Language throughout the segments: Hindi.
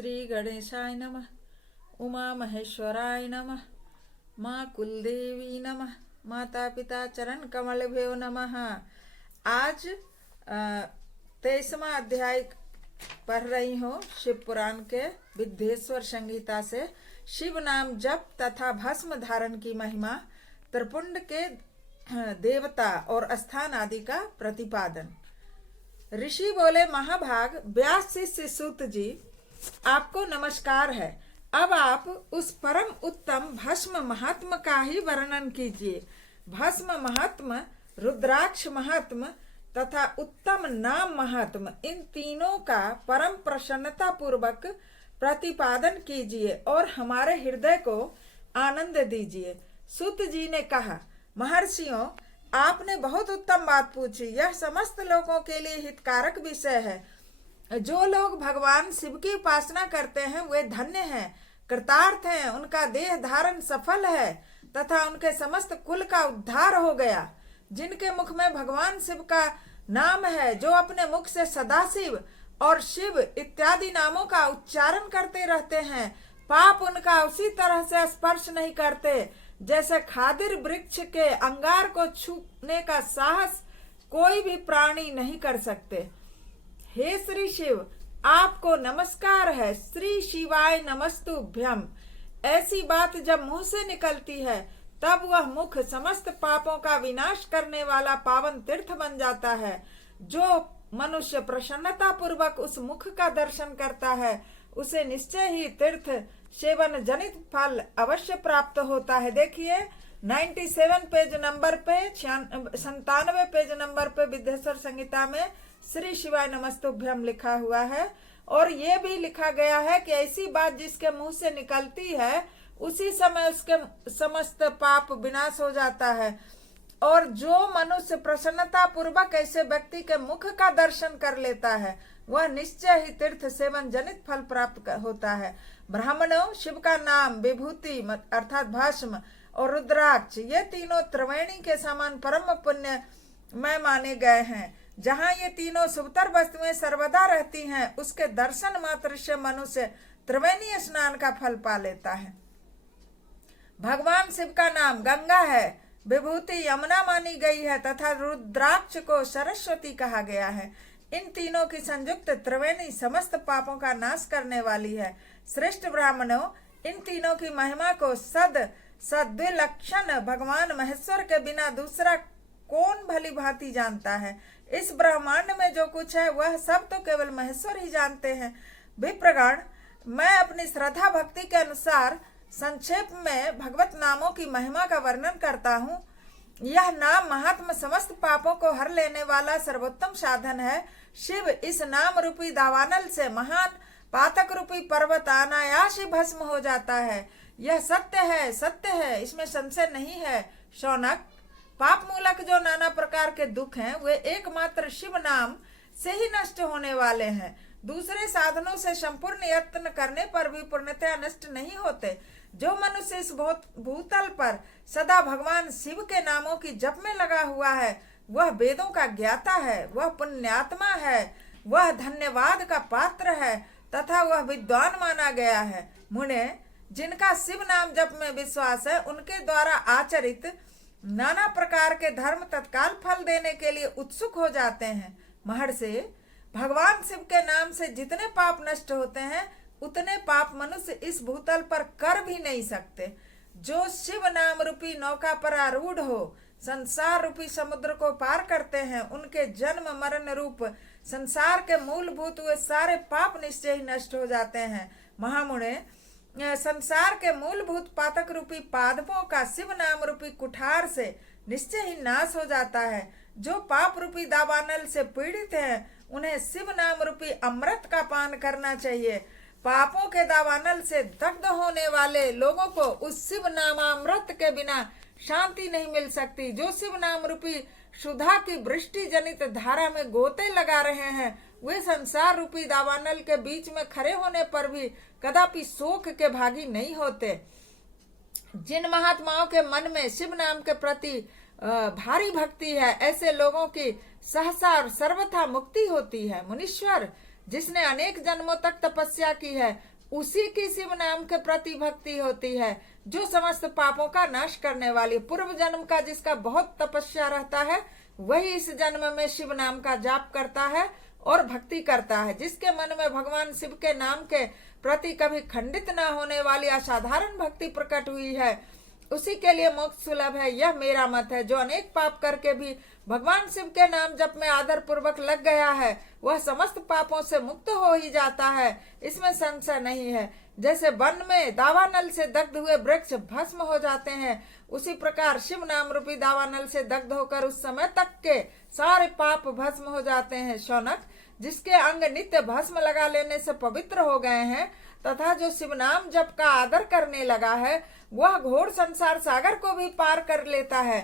श्री गणेशाय नमः। उमा महेश्वराय नमः। माँ कुलदेवी नमः। माता पिता चरण कमलभ्यो नमः। आज 23वां अध्याय पढ़ रही हूँ शिव पुराण के विद्येश्वर संहिता से। शिव नाम जप तथा भस्म धारण की महिमा, त्रिपुंड के देवता और स्थान आदि का प्रतिपादन। ऋषि बोले, महाभाग व्यास शिष्य सूत जी, आपको नमस्कार है। अब आप उस परम उत्तम भस्म महात्म का ही वर्णन कीजिए। भस्म महात्म, रुद्राक्ष महात्म तथा उत्तम नाम महात्म, इन तीनों का परम प्रसन्नता पूर्वक प्रतिपादन कीजिए और हमारे हृदय को आनंद दीजिए। सूत जी ने कहा, महर्षियों, आपने बहुत उत्तम बात पूछी। यह समस्त लोगों के लिए हितकारक विषय है। जो लोग भगवान शिव की उपासना करते हैं वे धन्य हैं, कृतार्थ हैं, उनका देह धारण सफल है तथा उनके समस्त कुल का उद्धार हो गया। जिनके मुख में भगवान शिव का नाम है, जो अपने मुख से सदाशिव और शिव इत्यादि नामों का उच्चारण करते रहते हैं, पाप उनका उसी तरह से स्पर्श नहीं करते जैसे खादिर वृक्ष के अंगार को छूने का साहस कोई भी प्राणी नहीं कर सकते। हे श्री शिव, आपको नमस्कार है। श्री शिवाय नमस्तुभ्यम। ऐसी बात जब मुंह से निकलती है तब वह मुख समस्त पापों का विनाश करने वाला पावन तीर्थ बन जाता है। जो मनुष्य प्रसन्नता पूर्वक उस मुख का दर्शन करता है उसे निश्चय ही तीर्थ सेवन जनित फल अवश्य प्राप्त होता है। देखिए 97 पेज नंबर पे, 97 पेज नंबर पे विद्येश्वर संहिता में श्री शिवाय नमस्तुभ्यम लिखा हुआ है। और ये भी लिखा गया है कि ऐसी बात जिसके मुंह से निकलती है उसी समय उसके समस्त पाप विनाश हो जाता है। और जो मनुष्य प्रसन्नता पूर्वक ऐसे व्यक्ति के मुख का दर्शन कर लेता है वह निश्चय ही तीर्थ सेवन जनित फल प्राप्त होता है। ब्राह्मणों, शिव का नाम, विभूति अर्थात भस्म और रुद्राक्ष, ये तीनों त्रिवेणी के समान परम पुण्य में माने गए हैं। जहाँ ये तीनों शुभतर वस्तुएं सर्वदा रहती हैं, उसके दर्शन मात्र से मनुष्य त्रिवेणी स्नान का फल पा लेता है। भगवान शिव का नाम गंगा है, विभूति यमुना मानी गई है तथा रुद्राक्ष को सरस्वती कहा गया है। इन तीनों की संयुक्त त्रिवेणी समस्त पापों का नाश करने वाली है। श्रेष्ठ ब्राह्मणों, इन तीनों की महिमा को सद्विलक्षण भगवान महेश्वर के बिना दूसरा कौन भली भांति जानता है। इस ब्रह्मांड में जो कुछ है वह सब तो केवल महेश्वर ही जानते हैं। विप्रगण, मैं अपनी श्रद्धा भक्ति के अनुसार संक्षेप में भगवत नामों की महिमा का वर्णन करता हूँ। यह नाम महात्मा समस्त पापों को हर लेने वाला सर्वोत्तम साधन है। शिव इस नाम रूपी दावानल से महान पातक रूपी पर्वत अनायास ही भस्म हो जाता है। यह सत्य है, सत्य है, इसमें संशय नहीं है। शौनक, पाप मूलक जो नाना प्रकार के दुख हैं वे एकमात्र शिव नाम से ही नष्ट होने वाले हैं। दूसरे साधनों से संपूर्ण यत्न करने पर भी पूर्णतया नष्ट नहीं होते। जो मनुष्य इस भूतल पर सदा भगवान शिव के नामों की जप में लगा हुआ है वह वेदों का ज्ञाता है, वह पुण्यात्मा है, वह धन्यवाद का पात्र है तथा वह विद्वान माना गया है। मुने, जिनका शिव नाम जप में विश्वास है उनके द्वारा आचरित नाना प्रकार के धर्म तत्काल फल देने के लिए उत्सुक हो जाते हैं। महर्षि, भगवान शिव के नाम से जितने पाप नष्ट होते हैं उतने पाप मनुष्य इस भूतल पर कर भी नहीं सकते। जो शिव नाम रूपी नौका पर आरूढ़ हो संसार रूपी समुद्र को पार करते हैं, उनके जन्म मरण रूप संसार के मूलभूत हुए सारे पाप निश्चय ही नष्ट हो जाते हैं। महामुने, संसार के मूलभूत पातक रूपी पादपों का शिव नाम रूपी कुठार से निश्चय ही नाश हो जाता है। जो पाप रूपी दावानल से पीड़ित हैं उन्हें शिव नाम रूपी अमृत का पान करना चाहिए। पापों के दावानल से दग्ध होने वाले लोगों को उस शिव नामामृत के बिना शांति नहीं मिल सकती। जो शिव नाम रूपी सुधा की वृष्टि जनित धारा में गोते लगा रहे हैं वे संसार रूपी दावानल के बीच में खड़े होने पर भी कदापि शोक के भागी नहीं होते। जिन महात्माओं के मन में शिव नाम के प्रति भारी भक्ति है ऐसे लोगों की सहसा और सर्वथा मुक्ति होती है। मुनीश्वर, जिसने अनेक जन्मों तक तपस्या की है, उसी की शिव नाम के प्रति भक्ति होती है, जो समस्त पापों का नाश करने वाली। पूर्व जन्म का जिसका बहुत तपस्या रहता है, वही इस जन्म में शिव नाम का जाप करता है और भक्ति करता है। जिसके मन में भगवान शिव के नाम के प्रति कभी खंडित न होने वाली असाधारण भक्ति प्रकट हुई है, उसी के लिए मोक्ष सुलभ है, यह मेरा मत है। जो अनेक पाप करके भी भगवान शिव के नाम जप में आदर पूर्वक लग गया है, वह समस्त पापों से मुक्त हो ही जाता है, इसमें संशय नहीं है। जैसे वन में दावानल से दग्ध हुए वृक्ष भस्म हो जाते हैं, उसी प्रकार शिव नाम रूपी दावानल से दग्ध होकर उस समय तक के सारे पाप भस्म हो जाते हैं। शौनक, जिसके अंग नित्य भस्म लगा लेने से पवित्र हो गए हैं तथा जो शिव नाम जप का आदर करने लगा है, वह घोर संसार सागर को भी पार कर लेता है।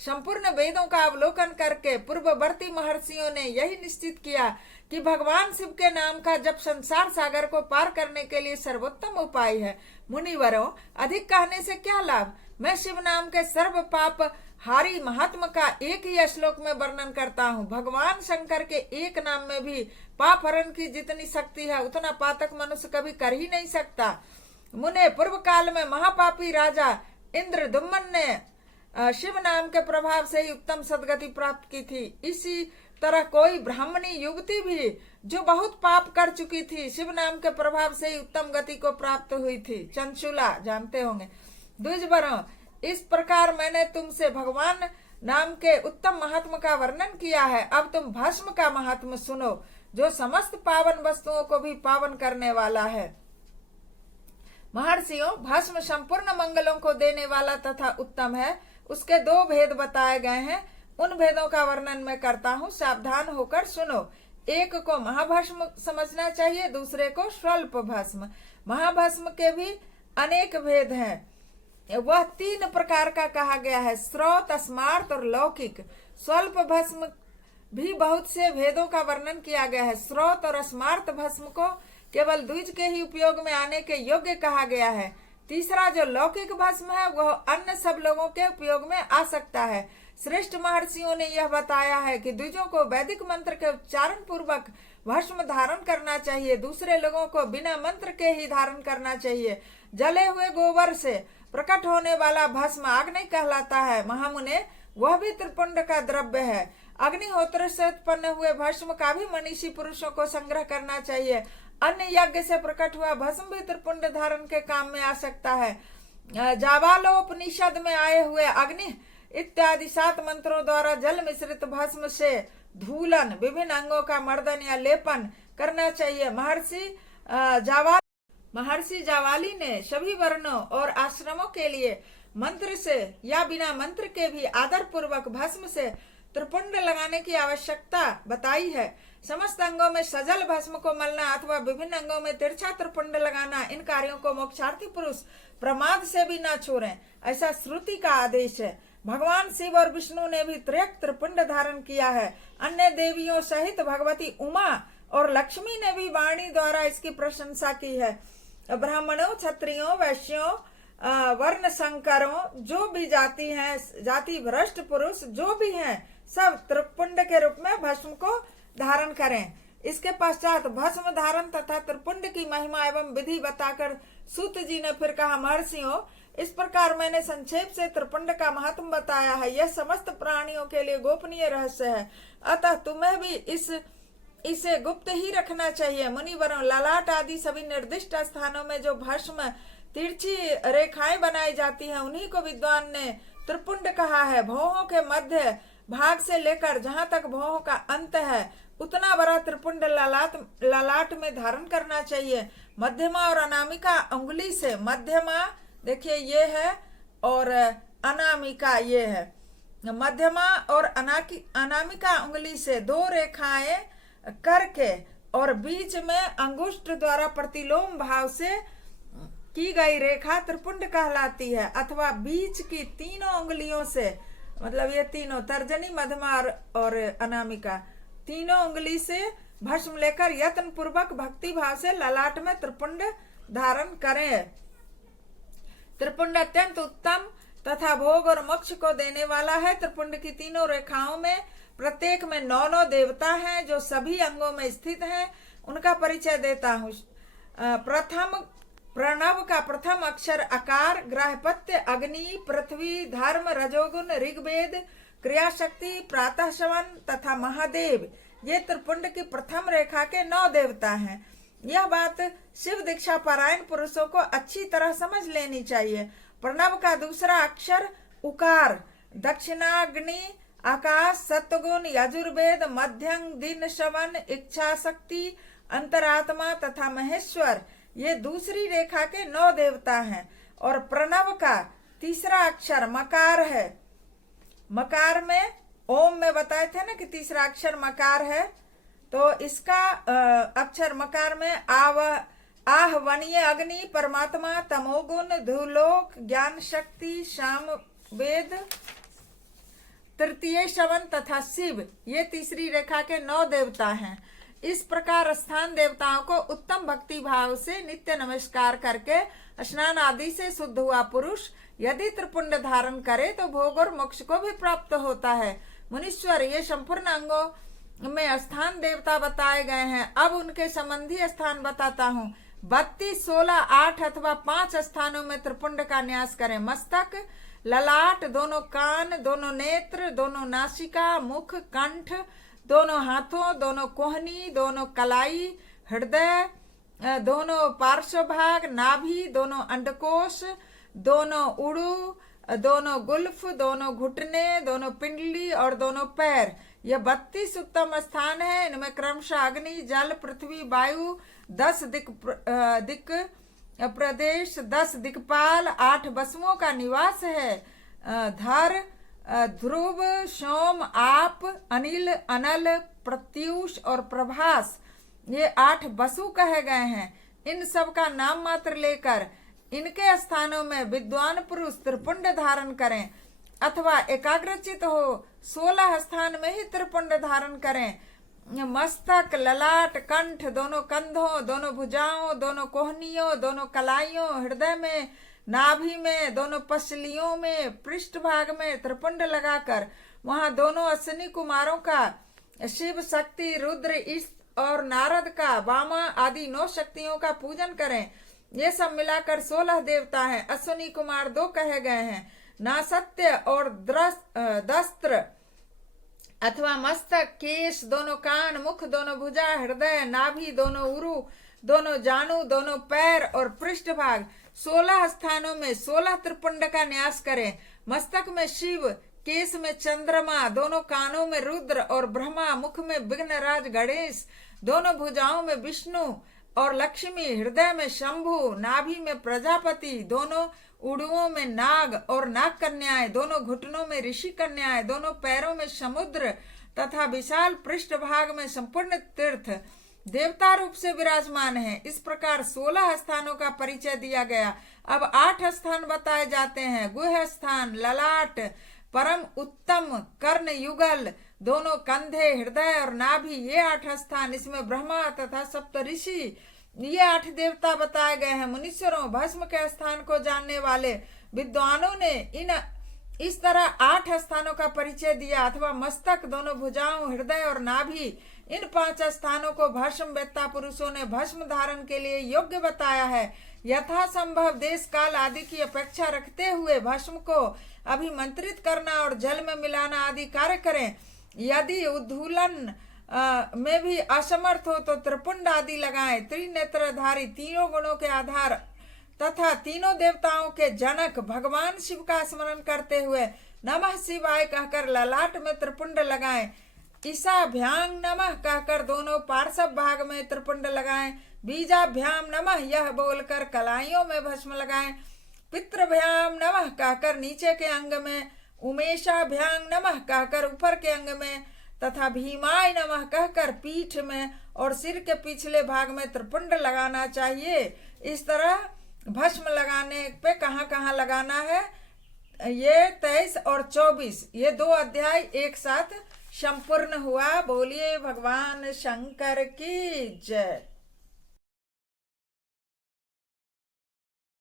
संपूर्ण वेदों का अवलोकन करके पूर्ववर्ती महर्षियों ने यही निश्चित किया कि भगवान शिव के नाम का जप संसार सागर को पार करने के लिए सर्वोत्तम उपाय है। मुनिवरों, अधिक कहने से क्या लाभ। मैं शिव नाम के सर्व पाप हारी महात्मा का एक ही श्लोक में वर्णन करता हूँ। भगवान शंकर के एक नाम में भी पाप हरण की जितनी शक्ति है, उतना पातक मनुष्य कभी कर ही नहीं सकता। मुने, पूर्व काल में महापापी राजा इंद्रदुम्न ने शिव नाम के प्रभाव से ही उत्तम सदगति प्राप्त की थी। इसी तरह कोई ब्राह्मणी युवती भी जो बहुत पाप कर चुकी थी, शिव नाम के प्रभाव से ही उत्तम गति को प्राप्त हुई थी। चंचुला, जानते होंगे। द्विजवरों, इस प्रकार मैंने तुमसे भगवान नाम के उत्तम महात्मा का वर्णन किया है। अब तुम भस्म का महात्मा सुनो, जो समस्त पावन वस्तुओं को भी पावन करने वाला है। महर्षियों, भस्म संपूर्ण मंगलों को देने वाला तथा उत्तम है। उसके दो भेद बताए गए हैं, उन भेदों का वर्णन मैं करता हूँ, सावधान होकर सुनो। एक को महाभस्म समझना चाहिए, दूसरे को स्वल्प भस्म। महाभस्म के भी अनेक भेद हैं, वह 3 प्रकार का कहा गया है, स्रोत, स्मार्त और लौकिक। स्वल्प भस्म भी बहुत से भेदों का वर्णन किया गया है। स्रोत और स्मार्त भस्म को केवल द्विज के ही उपयोग में आने के योग्य कहा गया है। तीसरा जो लौकिक भस्म है, वह अन्य सब लोगों के उपयोग में आ सकता है। श्रेष्ठ महर्षियों ने यह बताया है कि द्विजों को वैदिक मंत्र के उच्चारण पूर्वक भस्म धारण करना चाहिए, दूसरे लोगों को बिना मंत्र के ही धारण करना चाहिए। जले हुए गोबर से प्रकट होने वाला भस्म अग्नि कहलाता है। महामुने, वह भी त्रिपुंड का द्रव्य है। अग्निहोत्र से उत्पन्न हुए भस्म का भी मनीषी पुरुषों को संग्रह करना चाहिए। अन्य यज्ञ से प्रकट हुआ भस्म भी त्रिपुंड धारण के काम में आ सकता है। जाबालोपनिषद में आए हुए अग्नि इत्यादि 7 मंत्रों द्वारा जल मिश्रित भस्म से धूलन, विभिन्न अंगों का मर्दन या लेपन करना चाहिए। महर्षि जावाली ने सभी वर्णों और आश्रमों के लिए मंत्र से या बिना मंत्र के भी आदर पूर्वक भस्म से त्रिपुंड लगाने की आवश्यकता बताई है। समस्त अंगों में सजल भस्म को मलना अथवा विभिन्न अंगों में तिरछा त्रिपुंड लगाना, इन कार्यों को मोक्षार्थी पुरुष प्रमाद से भी न छोड़ें, ऐसा श्रुति का आदेश है। भगवान शिव और विष्णु ने भी त्रिपुंड धारण किया है। अन्य देवियों सहित भगवती उमा और लक्ष्मी ने भी वाणी द्वारा इसकी प्रशंसा की है। ब्राह्मणों, क्षत्रियों, वैश्यों, वर्ण संकरों, जो भी जाति हैं, जाति भ्रष्ट पुरुष जो भी हैं, सब त्रिपुंड के रूप में भस्म को धारण करें। इसके पश्चात भस्म धारण तथा त्रिपुंड की महिमा एवं विधि बताकर सूत जी ने फिर कहा, महर्षियों, इस प्रकार मैंने संक्षेप से त्रिपुंड का महत्व बताया है। यह समस्त प्राणियों के लिए गोपनीय रहस्य है, अतः तुम्हें भी इसे गुप्त ही रखना चाहिए। मुनिवरों, ललाट आदि सभी निर्दिष्ट स्थानों में जो भस्म तिरछी रेखाएं बनाई जाती हैं, उन्हीं को विद्वान ने त्रिपुंड कहा है। भौहों के मध्य भाग से लेकर जहां तक भौहों का अंत है, उतना बड़ा त्रिपुंड ललाट में धारण करना चाहिए। मध्यमा और अनामिका अंगुली से, मध्यमा देखिए ये है और अनामिका ये है, मध्यमा और अनामिका उंगली से 2 रेखाएं करके और बीच में अंगुष्ठ द्वारा प्रतिलोम भाव से की गई रेखा त्रिपुंड कहलाती है। अथवा बीच की 3 उंगलियों से, मतलब ये तीनों तर्जनी, मध्यमा और अनामिका, 3 उंगली से भस्म लेकर यत्न पूर्वक भक्ति भाव से ललाट में त्रिपुंड धारण करें। त्रिपुंड अत्यंत उत्तम तथा भोग और मोक्ष को देने वाला है। त्रिपुंड की 3 रेखाओं में प्रत्येक में 9 देवता हैं, जो सभी अंगों में स्थित हैं उनका परिचय देता हूँ। प्रथम प्रणव का प्रथम अक्षर अकार, ग्राहपत्य अग्नि, पृथ्वी, धर्म, रजोगुण, ऋग्वेद, क्रियाशक्ति, प्रातः श्रवण तथा महादेव, ये त्रिपुंड की प्रथम रेखा के 9 देवता हैं। यह बात शिव दीक्षा पारायण पुरुषों को अच्छी तरह समझ लेनी चाहिए। प्रणव का दूसरा अक्षर उकार, दक्षिणाग्नि, आकाश, सत्वगुण, यजुर्वेद, मध्यम, दिन श्रवण, इच्छा शक्ति, अंतरात्मा तथा महेश्वर, ये दूसरी रेखा के 9 देवता हैं। और प्रणव का तीसरा अक्षर मकार है। मकार में ओम में बताए थे ना कि तीसरा अक्षर मकार है, तो इसका अक्षर मकार में आहवनीय अग्नि, परमात्मा, तमोगुण, धूलोक, ज्ञान शक्ति, शाम वेद, तृतीय श्रवण तथा शिव, ये तीसरी रेखा के 9 देवता हैं। इस प्रकार स्थान देवताओं को उत्तम भक्ति भाव से नित्य नमस्कार करके स्नान आदि से शुद्ध हुआ पुरुष यदि त्रिपुंड धारण करे तो भोग और मोक्ष को भी प्राप्त होता है। मुनीश्वर, ये संपूर्ण अंगों में स्थान देवता बताए गए हैं। अब उनके संबंधी स्थान बताता हूँ। 32, 16, 8 अथवा 5 स्थानों में त्रिपुंड का न्यास करें। मस्तक, ललाट, दोनों कान, दोनों नेत्र, दोनों नासिका, मुख, कंठ, दोनों हाथों, दोनों कोहनी, दोनों कलाई, हृदय, दोनों पार्श्व भाग, नाभि, दोनों अंडकोश, दोनों उड़ू, दोनों गुल्फ, दोनों घुटने, दोनों पिंडली और दोनों पैर, ये 32 उत्तम स्थान है। इनमें क्रमशः अग्नि, जल, पृथ्वी, वायु, 10 दिक प्रदेश, 10 दिक्पाल, 8 वसुओं का निवास है। धर, ध्रुव, सोम, आप, अनिल, अनल, प्रत्यूष और प्रभास, ये 8 वसु कहे गए हैं। इन सब का नाम मात्र लेकर इनके स्थानों में विद्वान पुरुष त्रिपुंड धारण करें अथवा एकाग्रचित हो 16 स्थान में ही त्रिपुंड धारण करें। मस्तक, ललाट, कंठ, दोनों कंधों, दोनों भुजाओं, दोनों कोहनियों, दोनों कलाइयों, हृदय में, नाभि में, दोनों पसलियों में, पृष्ठ भाग में त्रिपुंड लगाकर वहां दोनों अश्विनी कुमारों का, शिव, शक्ति, रुद्र, ईश और नारद का, वामा आदि 9 शक्तियों का पूजन करें। ये सब मिलाकर 16 देवता हैं। अश्विनी कुमार 2 कहे गए हैं। नासत्य और दस्त्र अथवा मस्तक, केश, दोनों कान, मुख, दोनों भुजा, हृदय, नाभि, दोनों उरु, दोनों जानु, दोनों पैर और पृष्ठ भाग, 16 स्थानों में 16 त्रिपुंड का न्यास करें। मस्तक में शिव, केश में चंद्रमा, दोनों कानों में रुद्र और ब्रह्मा, मुख में विघ्नराज गणेश, दोनों भुजाओं में विष्णु और लक्ष्मी, हृदय में शंभु, नाभि में प्रजापति, दोनों उड़ुओं में नाग और नाग कन्याएं, दोनों घुटनों में ऋषि कन्याएं, दोनों पैरों में समुद्र तथा विशाल पृष्ठ भाग में संपूर्ण तीर्थ देवता रूप से विराजमान है। इस प्रकार 16 स्थानों का परिचय दिया गया। अब 8 स्थान बताए जाते हैं। गुह स्थान, ललाट, परम उत्तम कर्ण युगल, दोनों कंधे, हृदय और नाभि, ये 8 स्थान। इसमें ब्रह्मा तथा सप्त ऋषि, ये 8 देवता बताए गए हैं। मुनीश्वरों, भस्म के स्थान को जानने वाले विद्वानों ने इस तरह 8 स्थानों का परिचय दिया अथवा मस्तक, दोनों भुजाओं, हृदय और नाभि, इन 5 स्थानों को भस्म वेत्ता पुरुषों ने भस्म धारण के लिए योग्य बताया है। यथा संभव देश काल आदि की अपेक्षा रखते हुए भस्म को अभिमंत्रित करना और जल में मिलाना आदि कार्य करें। यदि उद्धूलन में भी असमर्थ हो तो त्रिपुंड आदि लगाएं। त्रिनेत्रधारी, तीनों गुणों के आधार तथा तीनों देवताओं के जनक भगवान शिव का स्मरण करते हुए नमः शिवाय कहकर ललाट में त्रिपुंड लगाएं। ईशाभ्याम नमः कहकर दोनों पार्श्व भाग में त्रिपुंड लगाएं। बीजाभ्याम नमः यह बोलकर कलाइयों में भस्म लगाएं। पितृभ्याम नमः कहकर नीचे के अंग में, उमेशाभ्याम नमः कहकर ऊपर के अंग में तथा भीमाय नमः कहकर पीठ में और सिर के पिछले भाग में त्रिपुंड लगाना चाहिए। इस तरह भस्म लगाने पे कहाँ कहाँ लगाना है, ये 23 और 24 ये 2 अध्याय एक साथ संपूर्ण हुआ। बोलिए भगवान शंकर की जय।